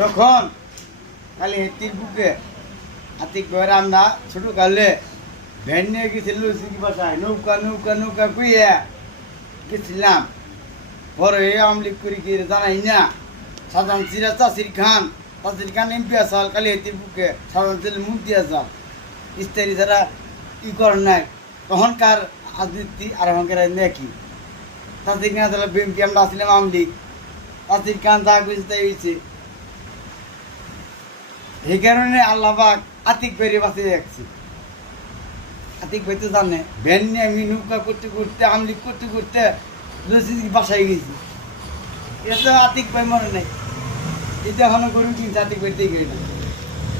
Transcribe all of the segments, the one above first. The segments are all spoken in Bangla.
যখন খালি হেতির বুকে হাতি বয়ের আমরা ছোট কালে ভ্যান নিয়ে গেছিল বাসায়, নৌকা নৌকা নৌকা কুইয়া গেছিলাম। পরে আমলি করি কি জানাই না? সাধারণ সিরা চাষির খান চাষির খান এমপি আসাল কালি হেতির বুকে সাধারণ ছিল মন্ত্রী আসাল ইস্তারি ছাড়া ই কর নাই। তখনকার রাজনীতি আর এখনকার নাকি চাষির খান তাহলে বিএমপি আমরা আসলাম আমলি চাষির খান যা তাই হয়েছে এই কারণে আল্লাহবাক আতিক বেরিয়ে বাঁচিয়ে রাখছি আতিক ভাই তো জানে, ভ্যান নিয়ে আমি নৌকা করতে করতে, আমলিক করতে করতে বাসায় গেছি। এটা আতিক ভাই মনে নেই। এটা এখনও গরু কিনছে, আতিক ভাই দেখে না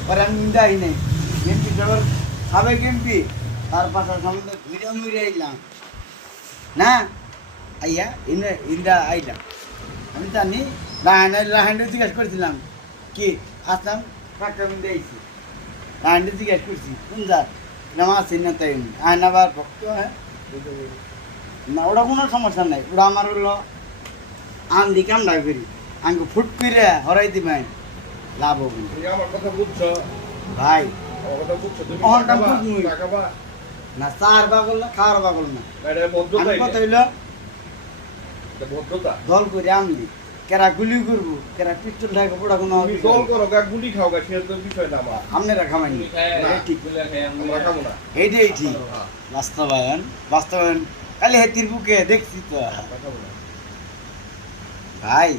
পরে আমি ইন্দাই নেই। এমপি যখন সাবেক এমপি তার পাশে সামনে ঘুরে মুড়ে আইলাম। না, আইয়া ইন্দা ইন্দা আইলাম। আমি জানি রাহানা রাহানা জিজ্ঞেস করেছিলাম, কি, আসলাম রাহানা জিজ্ঞেস করছি কোন যার নামাজ না তাই আইন আবার ভক্ত হ্যাঁ না ওটা কোনো সমস্যা নাই ওটা আমার হলো আন দি কামড়া করি আঙ্গ ফুট করে হরাই দিবেন লাভ হবে না। আমার কথা বুঝছ ভাই বা- বুঝমুই। বা না চার বাগল না খাওয়ার না এটা ভদ্রতা আমি কথা। হইল ভদ্রতা দল করে আমলি কেরা গুলি করব কেরা পিস্তল ঢাকা পোড়া কোনো তুমি করো গা গুলি খাও গা সেটা তো বিষয় না আমার। আপনারা খামাইনি না। ঠিক। আমরা খাব না। এইটাই ঠিক। বাস্তবায়ন বাস্তবায়ন। কালি হেতির বুকে দেখছি তো। ভাই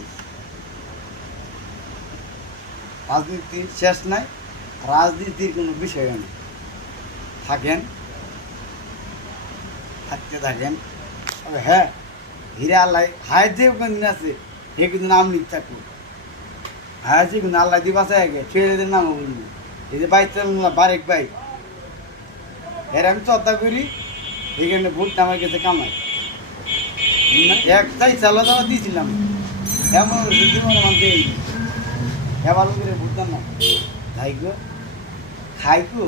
রাজনীতি শেষ নাই রাজনীতির কোনো বিষয় নেই। থাকেন থাকতে থাকেন। হ্যাঁ হীরা হায় যে কোনদিন আছে। হে কিন্তু নাম লিখ থাকুক হায়, যে কিন্তু আল্লাহ দি বাসায় আগে ছেলেদের নাম বলব এই যে বাইক চালাম বারেক বাইক এর আমি চর্চা করি এখানে ভোট আমার কাছে কামাই একটাই চালা চালা দিয়েছিলাম। এমন জীবন দেয়নি। এবার করে ভুটতাম না খাই গো? খাই গো?